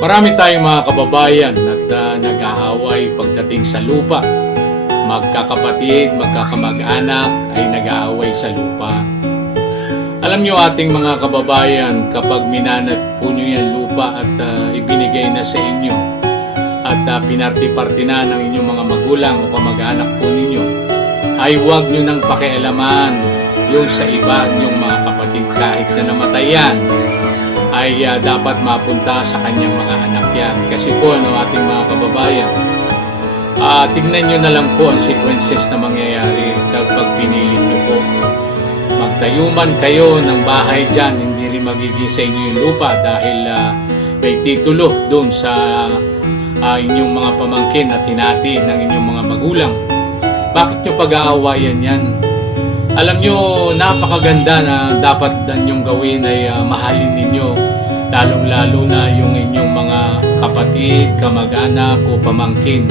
Marami tayong mga kababayan at nag-aaway pagdating sa lupa. Magkakapatid, magkakamag-anak ay nag-aaway sa lupa. Alam nyo ating mga kababayan, kapag minanat po nyo yan lupa at ibinigay na sa inyo at pinarti-parti na ng inyong mga magulang o kamag-anak po ninyo, ay huwag nyo nang pakialaman yung sa iba nyong mga kapatid. Kahit na namatay yan, ay dapat mapunta sa kanyang mga anak yan. Kasi po, ating mga kababayan, tignan nyo na lang po ang sequences na mangyayari kapag pinili nyo po. Magtayo man kayo ng bahay dyan, hindi rin magiging sa inyo yung lupa dahil may titulo doon sa inyong mga pamangkin at hinati ng inyong mga magulang. Bakit nyo pag-aawayan yan? Alam nyo, napakaganda na dapat ninyong gawin ay mahalin ninyo, lalong-lalo na yung inyong mga kapatid, kamag-anak o pamangkin.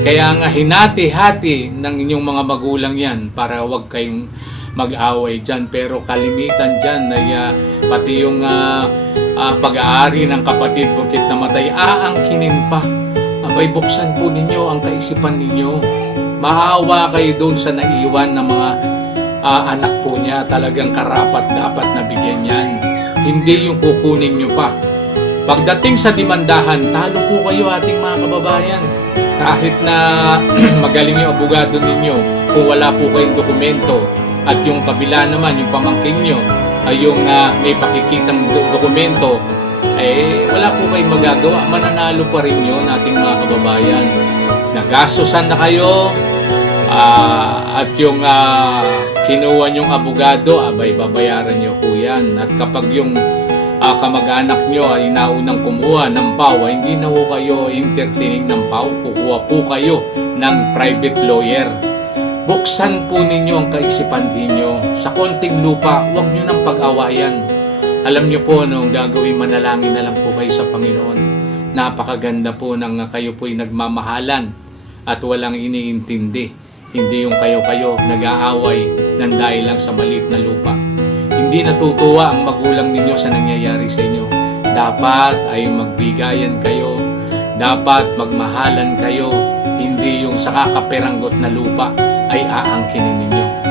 Kaya nga hinati-hati ng inyong mga magulang yan para wag kayong mag-away dyan. Pero kalimitan dyan ay pati yung pag-aari ng kapatid bukit namatay, aangkinin pa. Abay, buksan po ninyo ang kaisipan ninyo. Maawa kayo doon sa naiwan ng mga anak po niya. Talagang karapat dapat na bigyan yan. Hindi yung kukunin nyo pa. Pagdating sa demandahan, talo po kayo ating mga kababayan. Kahit na magaling yung abogado ninyo, kung wala po kayong dokumento at yung kabila naman, yung pamangkin nyo, ay yung may pakikitang dokumento, wala po kayong magagawa. Mananalo pa rin yun ating mga kababayan. Nagasusan na kayo, at yung kinuha nyong abogado, abay babayaran nyo po yan. At kapag yung kamag-anak nyo ay naunang kumuha ng PAW, hindi na po kayo entertaining ng PAW, kukuha po kayo ng private lawyer. Buksan po ninyo ang kaisipan ninyo. Sa konting lupa, huwag nyo nang pag-awayan. Alam nyo po, gagawin manalangin na lang po kayo sa Panginoon. Napakaganda po nang kayo po'y nagmamahalan at walang iniintindi. Hindi yung kayo-kayo nag-aaway ng dahil lang sa maliit na lupa. Hindi natutuwa ang magulang ninyo sa nangyayari sa inyo. Dapat ay magbigayan kayo. Dapat magmahalan kayo. Hindi yung sa kakaperanggot na lupa ay aangkinin ninyo.